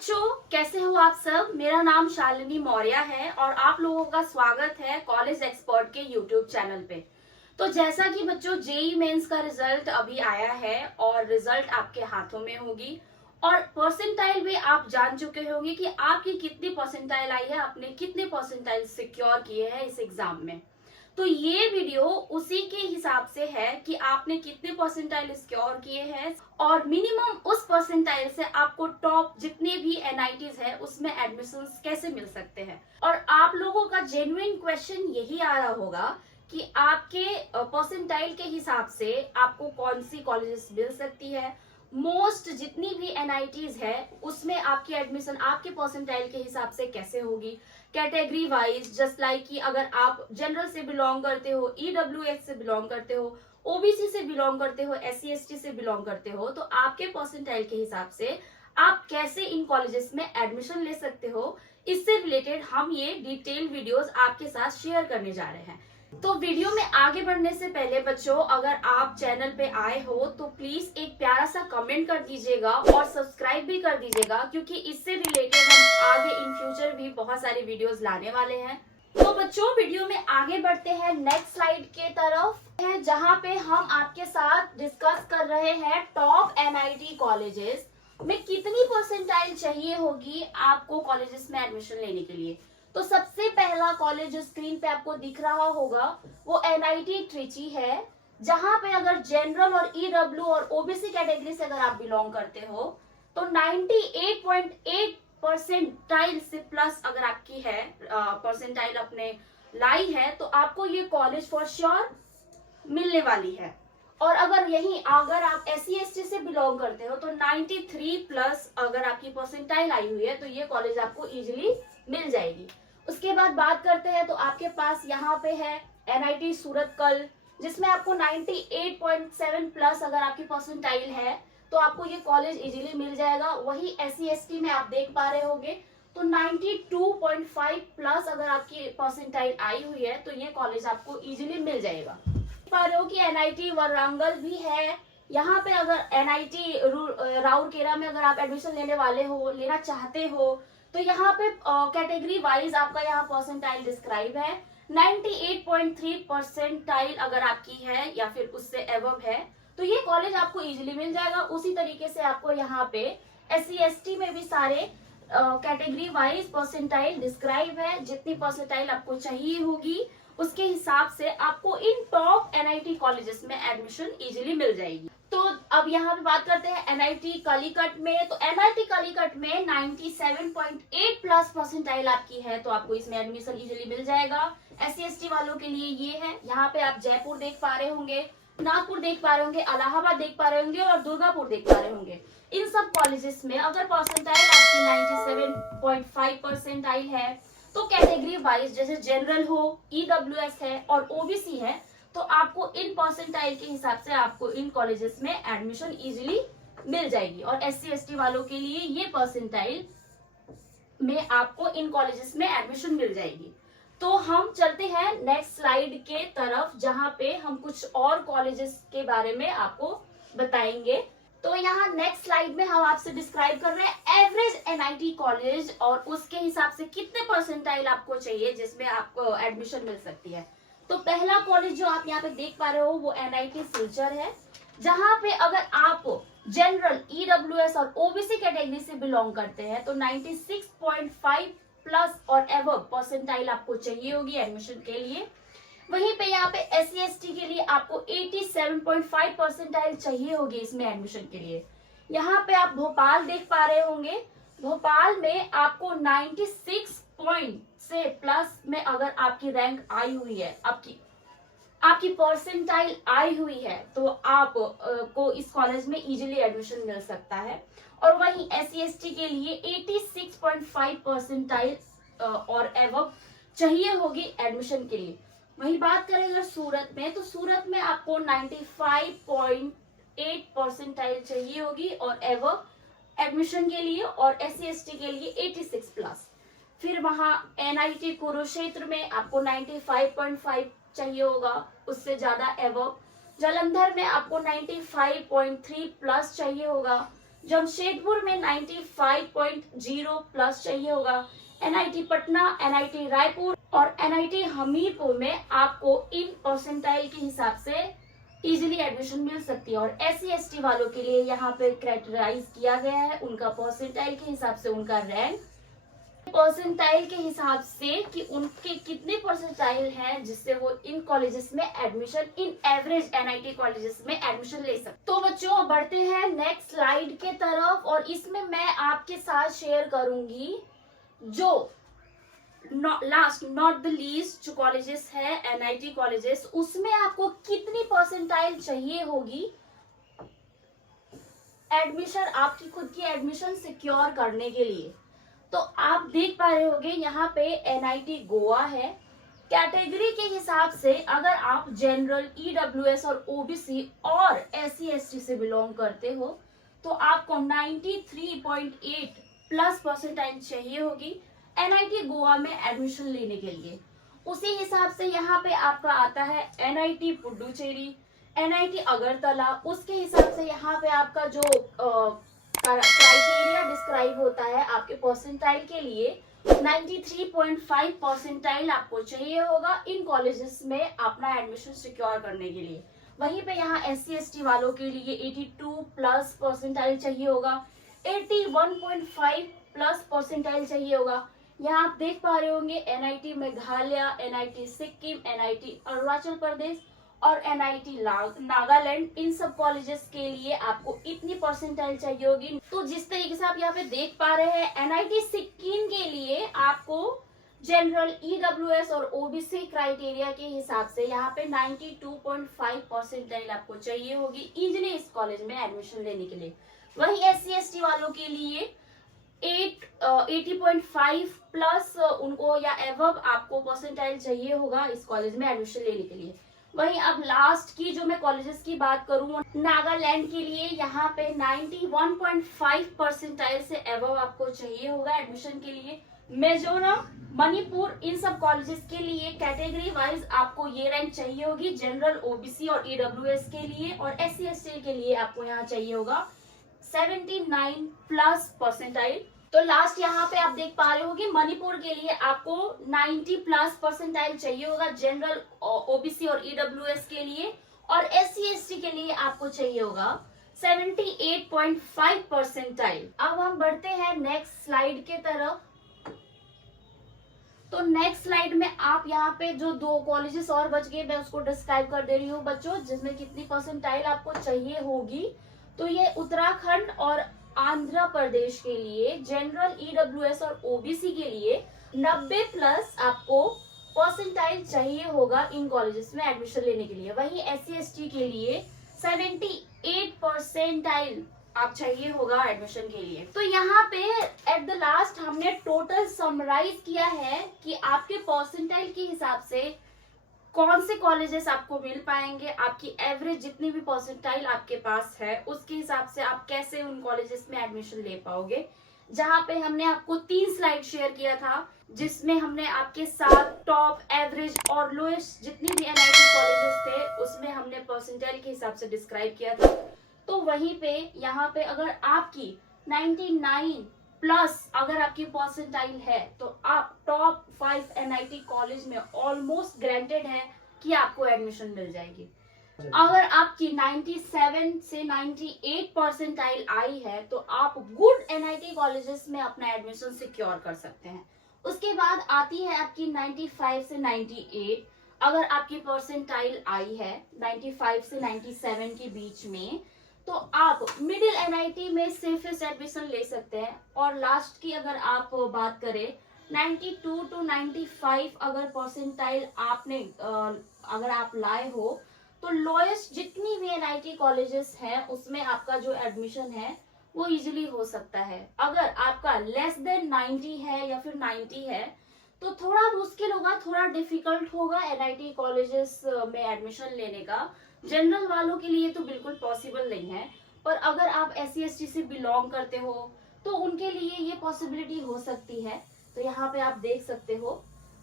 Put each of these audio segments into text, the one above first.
बच्चों, कैसे हो आप सब। मेरा नाम शालिनी मौर्य है और आप लोगों का स्वागत है कॉलेज एक्सपर्ट के यूट्यूब चैनल पे। तो जैसा कि बच्चों जेई मेंस का रिजल्ट अभी आया है और रिजल्ट आपके हाथों में होगी और परसेंटाइल भी आप जान चुके होंगे कि आपकी कितनी परसेंटाइल आई है, आपने कितने परसेंटाइल सिक्योर किए हैं इस एग्जाम में। तो ये वीडियो उसी के हिसाब से है कि आपने कितने परसेंटाइल सिक्योर किए हैं और मिनिमम उस परसेंटाइल से आपको टॉप जितने भी एनआईटीज है उसमें एडमिशन कैसे मिल सकते हैं। और आप लोगों का जेन्युइन क्वेश्चन यही आ रहा होगा कि आपके परसेंटाइल के हिसाब से आपको कौन सी कॉलेजेस मिल सकती है। मोस्ट जितनी भी एनआईटीज है उसमें आपकी एडमिशन आपके परसेंटाइल के हिसाब से कैसे होगी, कैटेगरी वाइज। जस्ट लाइक कि अगर आप जनरल से बिलोंग करते हो, ईडब्ल्यूएस से बिलोंग करते हो, ओबीसी से बिलोंग करते हो, एससी एसटी से बिलोंग करते हो, तो आपके परसेंटाइल के हिसाब से आप कैसे इन कॉलेजेस में एडमिशन ले सकते हो, इससे रिलेटेड हम ये डिटेल वीडियोस आपके साथ शेयर करने जा रहे हैं। तो वीडियो में आगे बढ़ने से पहले बच्चों, अगर आप चैनल पे आए हो तो प्लीज एक प्यारा सा कमेंट कर दीजिएगा और सब्सक्राइब भी कर दीजिएगा, क्योंकि इससे रिलेटेड हम आगे इन फ्यूचर भी बहुत सारे वीडियोस लाने वाले हैं। तो बच्चों वीडियो में आगे बढ़ते हैं नेक्स्ट स्लाइड के तरफ है, जहाँ पे हम आपके साथ डिस्कस कर रहे हैं टॉप एनआईटी कॉलेजेस में कितनी परसेंटाइल चाहिए होगी आपको कॉलेजेस में एडमिशन लेने के लिए। तो सबसे पहला कॉलेज जो स्क्रीन पे आपको दिख रहा होगा वो एनआईटी ट्रिची है, जहां पे अगर जनरल और ईडब्ल्यू और ओबीसी कैटेगरी से अगर आप बिलोंग करते हो तो 98.8 परसेंटाइल से प्लस अगर आपकी है परसेंटाइल अपने लाई है तो आपको ये कॉलेज फॉर श्योर मिलने वाली है। और अगर आप एससी एसटी से बिलोंग करते हो तो 93 प्लस अगर आपकी परसेंटाइल आई हुई है तो ये कॉलेज आपको इजीली मिल जाएगी। उसके बाद बात करते हैं तो आपके पास यहाँ पे है एनआईटी सूरतकल, जिसमें आपको 98.7 प्लस अगर आपकी परसेंटाइल है तो आपको ये कॉलेज इजीली मिल जाएगा। वही एससी एसटी में आप देख पा रहे होंगे तो 92.5 प्लस अगर आपकी परसेंटाइल आई हुई है तो ये कॉलेज आपको इजीली मिल जाएगा। पा रहे हो कि एनआईटी वारंगल भी है। यहाँ पे अगर एनआईटी राउरकेला में अगर आप एडमिशन लेना चाहते हो तो यहाँ पे कैटेगरी वाइज आपका यहाँ परसेंटाइल डिस्क्राइब है। 98.3 परसेंटाइल अगर आपकी है या फिर उससे एबव है तो ये कॉलेज आपको इजीली मिल जाएगा। उसी तरीके से आपको यहाँ पे एससी एसटी में भी सारे कैटेगरी वाइज परसेंटाइल डिस्क्राइब है। जितनी परसेंटाइल आपको चाहिए होगी उसके हिसाब से आपको इन टॉप एनआईटी कॉलेजेस में एडमिशन इजीली मिल जाएगी। तो अब यहाँ पे बात करते हैं एनआईटी कालीकट में। तो एनआईटी कालीकट में 97.8 प्लस परसेंटाइल आपकी है तो आपको इसमें एडमिशन इजीली मिल जाएगा। एससी एसटी वालों के लिए ये है। यहाँ पे आप जयपुर देख पा रहे होंगे, नागपुर देख पा रहे होंगे, इलाहाबाद देख पा रहे होंगे और दुर्गापुर देख पा रहे होंगे। इन सब कॉलेजेस में अगर परसेंटाइल आपकी 97.5 परसेंटाइल है तो कैटेगरी वाइज जैसे जनरल हो, ईडब्ल्यूएस है और ओबीसी है तो आपको इन परसेंटाइल के हिसाब से आपको इन कॉलेजेस में एडमिशन इजीली मिल जाएगी। और एससी एसटी वालों के लिए ये परसेंटाइल में आपको इन कॉलेजेस में एडमिशन मिल जाएगी। तो हम चलते हैं नेक्स्ट स्लाइड के तरफ, जहां पे हम कुछ और कॉलेजेस के बारे में आपको बताएंगे। तो यहाँ नेक्स्ट स्लाइड में हम आपसे डिस्क्राइब कर रहे हैं एवरेज एनआईटी कॉलेज और उसके हिसाब से कितने परसेंटाइल आपको चाहिए जिसमें आपको एडमिशन मिल सकती है। तो पहला कॉलेज जो आप यहाँ पे देख पा रहे हो वो एनआईटी सिलचर है, जहां पे अगर आप जनरल, ईडब्ल्यूएस और ओबीसी कैटेगरी से बिलोंग करते हैं तो 96.5 प्लस और एबव परसेंटाइल आपको चाहिए होगी एडमिशन के लिए। वहीं पे यहाँ पे एससी एसटी के लिए आपको 87.5 परसेंटाइल चाहिए होगी इसमें एडमिशन के लिए। यहाँ पे आप भोपाल देख पा रहे होंगे, भोपाल में आपको 96 पॉइंट से प्लस में अगर आपकी रैंक आई हुई है, आपकी परसेंटाइल आई हुई है तो आप को इस कॉलेज में इजीली एडमिशन मिल सकता है। और वहीं एससी एसटी के लिए 86.5 परसेंटाइल और एबव चाहिए होगी एडमिशन के लिए। वहीं बात करें अगर सूरत में तो सूरत में आपको 95.8 परसेंटाइल चाहिए होगी और एबव एडमिशन के लिए, और एससी एसटी के लिए 86 प्लस। फिर वहां एनआईटी कुरुक्षेत्र में आपको 95.5 चाहिए होगा, उससे ज्यादा एबव। जालंधर में आपको 95.3 प्लस चाहिए होगा। जमशेदपुर में 95.0 प्लस चाहिए होगा। एनआईटी पटना, एनआईटी रायपुर और एनआईटी हमीरपुर में आपको इन परसेंटाइल के हिसाब से इजीली एडमिशन मिल सकती है। और SC/ST वालों के लिए यहाँ पे क्राइटेराइज किया गया है उनका परसेंटाइल के हिसाब से उनका रैंक, परसेंटाइल के हिसाब से कि उनके कितने परसेंटाइल हैं जिससे वो इन कॉलेजेस में एडमिशन, इन एवरेज एनआईटी कॉलेजेस में एडमिशन ले सकते। तो बच्चों अब बढ़ते हैं नेक्स्ट स्लाइड के तरफ और इसमें मैं आपके साथ शेयर करूंगी जो लास्ट नॉट द लीस्ट जो कॉलेजेस है एनआईटी कॉलेजेस, उसमें आपको कितनी परसेंटाइल चाहिए होगी एडमिशन, आपकी खुद की एडमिशन सिक्योर करने के लिए। तो आप देख पा रहे होंगे यहाँ पे एनआईटी गोवा है। कैटेगरी के हिसाब से अगर आप जनरल, ईडब्ल्यूएस और ओबीसी और SC/ST से बिलोंग करते हो तो आपको 93.8 प्लस परसेंटाइल चाहिए होगी एनआईटी गोवा में एडमिशन लेने के लिए। उसी हिसाब से यहाँ पे आपका आता है एनआईटी पुडुचेरी, एनआईटी अगरतला। उसके हिसाब से यहाँ पे आपका जो क्राइटेरिया डिस्क्राइब होता है आपके परसेंटाइल के लिए 93.5 परसेंटाइल आपको चाहिए होगा इन कॉलेजेस में अपना एडमिशन सिक्योर करने के लिए। वहीं पे यहाँ SC/ST वालों के लिए 82 प्लस परसेंटाइल चाहिए होगा, 81.5 प्लस परसेंटाइल चाहिए होगा। यहाँ आप देख पा रहे होंगे NIT Meghalaya, NIT Sikkim, NIT Arunachal Pradesh और एनआईटी नागालैंड, इन सब कॉलेजेस के लिए आपको इतनी परसेंटाइल चाहिए होगी। तो जिस तरीके से आप यहाँ पे देख पा रहे हैं एनआईटी सिक्किम के लिए आपको जनरल, ईडब्ल्यूएस और ओबीसी क्राइटेरिया के हिसाब से यहाँ पे 92.5 परसेंटाइल आपको चाहिए होगी इजिली इस कॉलेज में एडमिशन लेने के लिए। वही SC/ST वालों के लिए 80.5 प्लस उनको या एवब आपको परसेंटाइल चाहिए होगा इस कॉलेज में एडमिशन लेने के लिए। वहीं अब लास्ट की जो मैं कॉलेजेस की बात करूं, नागालैंड के लिए यहाँ पे 91.5 परसेंटाइल से एवब आपको चाहिए होगा एडमिशन के लिए। मिजोरम, मणिपुर, इन सब कॉलेजेस के लिए कैटेगरी वाइज आपको ये रैंक चाहिए होगी जनरल, ओबीसी और ईडब्ल्यूएस के लिए। और SC/ST के लिए आपको यहाँ चाहिए होगा 79 प्लस परसेंटाइल। तो लास्ट यहाँ पे आप देख पा रहे हो कि मणिपुर के लिए आपको 90 प्लस परसेंटाइल चाहिए होगा जनरल, ओबीसी और ईडब्ल्यूएस के लिए। और SC/ST के लिए आपको चाहिए होगा 78.5 परसेंटाइल। अब हम बढ़ते हैं नेक्स्ट स्लाइड के तरफ। तो नेक्स्ट स्लाइड में आप यहाँ पे जो दो कॉलेजेस और बच गए मैं उसको डिस्क्राइब कर दे रही हूँ बच्चों, जिसमें कितनी परसेंटाइल आपको चाहिए होगी। तो ये उत्तराखंड और आंध्र प्रदेश के लिए जनरल, ईडब्ल्यूएस और ओबीसी के लिए 90 प्लस आपको परसेंटाइल चाहिए होगा इन कॉलेजेस में एडमिशन लेने के लिए। वहीं SC/ST के लिए 78 परसेंटाइल आप चाहिए होगा एडमिशन के लिए। तो यहाँ पे एट द लास्ट हमने टोटल समराइज किया है कि आपके परसेंटाइल के हिसाब से कौन से कॉलेजेस आपको मिल पाएंगे, आपकी एवरेज जितनी भी परसेंटाइल आपके पास है उसके हिसाब से आप कैसे उन कॉलेजेस में एडमिशन ले पाओगे। जहाँ पे हमने आपको 3 स्लाइड शेयर किया था जिसमें हमने आपके साथ टॉप, एवरेज और लोएस्ट जितनी भी एनआईटी कॉलेजेस थे उसमें हमने परसेंटाइल के हिसाब से डिस्क्राइब किया था। तो वहीं पे यहाँ पे अगर आपकी 99 प्लस अगर आपकी परसेंटाइल है तो आप टॉप 5 एनआईटी कॉलेज में ऑलमोस्ट ग्रांटेड है कि आपको एडमिशन मिल जाएगी। अगर आपकी 97 से 98 परसेंटाइल आई है तो आप गुड एनआईटी कॉलेजेस में अपना एडमिशन सिक्योर कर सकते हैं। उसके बाद आती है आपकी 95 से 98। अगर आपकी परसेंटाइल आई है 95 से 97 के बीच में तो आप मिडिल एनआईटी में सेफेस्ट एडमिशन ले सकते हैं। और लास्ट की अगर आप बात करें 92 टू 95 अगर परसेंटाइल आपने अगर आप लाए हो तो लोएस्ट जितनी भी एनआईटी कॉलेजेस हैं उसमें आपका जो एडमिशन है वो इजीली हो सकता है। अगर आपका लेस देन 90 है या फिर 90 है तो थोड़ा मुश्किल होगा, थोड़ा डिफिकल्ट होगा एनआईटी कॉलेजेस में एडमिशन लेने का। जनरल वालों के लिए तो बिल्कुल पॉसिबल नहीं है, पर अगर आप SC/ST से बिलोंग करते हो तो उनके लिए ये पॉसिबिलिटी हो सकती है। तो यहाँ पे आप देख सकते हो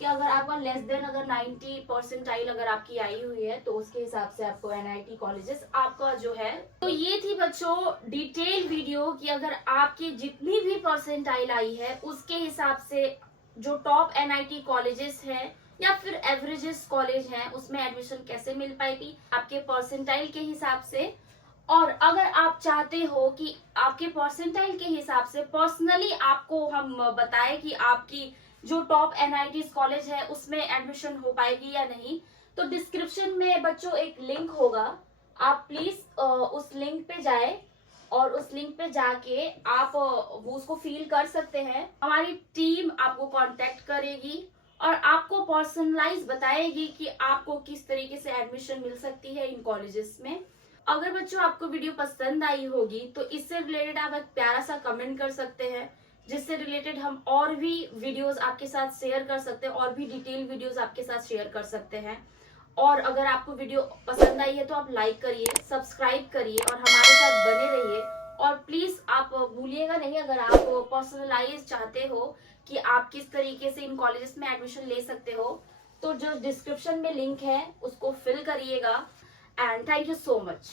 कि अगर आपका लेस देन अगर 90 परसेंटाइल अगर आपकी आई हुई है तो उसके हिसाब से आपको एनआईटी कॉलेजेस आपका जो है। तो ये थी बच्चों डिटेल वीडियो कि अगर आपकी जितनी भी परसेंटाइल आई है उसके हिसाब से जो टॉप एनआईटी कॉलेजेस हैं या फिर एवरेजेस कॉलेज हैं उसमें एडमिशन कैसे मिल पाएगी आपके परसेंटाइल के हिसाब से। और अगर आप चाहते हो कि आपके परसेंटाइल के हिसाब से पर्सनली आपको हम बताएं कि आपकी जो टॉप एनआईटी कॉलेज है उसमें एडमिशन हो पाएगी या नहीं, तो डिस्क्रिप्शन में बच्चों एक लिंक होगा, आप प्लीज उस लिंक पे जाए और उस लिंक पे जाके आप वो उसको फील कर सकते हैं। हमारी टीम आपको कांटेक्ट करेगी और आपको पर्सनलाइज बताएगी कि आपको किस तरीके से एडमिशन मिल सकती है इन कॉलेजेस में। अगर बच्चों आपको वीडियो पसंद आई होगी तो इससे रिलेटेड आप एक प्यारा सा कमेंट कर सकते हैं, जिससे रिलेटेड हम और भी वीडियोस आपके साथ शेयर कर सकते हैं, और भी डिटेल वीडियोस आपके साथ शेयर कर सकते हैं। और अगर आपको वीडियो पसंद आई है तो आप लाइक करिए, सब्सक्राइब करिए और हमारे साथ बने रहिए। और प्लीज आप भूलिएगा नहीं, अगर आप पर्सनलाइज चाहते हो कि आप किस तरीके से इन कॉलेजेस में एडमिशन ले सकते हो तो जो डिस्क्रिप्शन में लिंक है उसको फिल करिएगा। And thank you so much.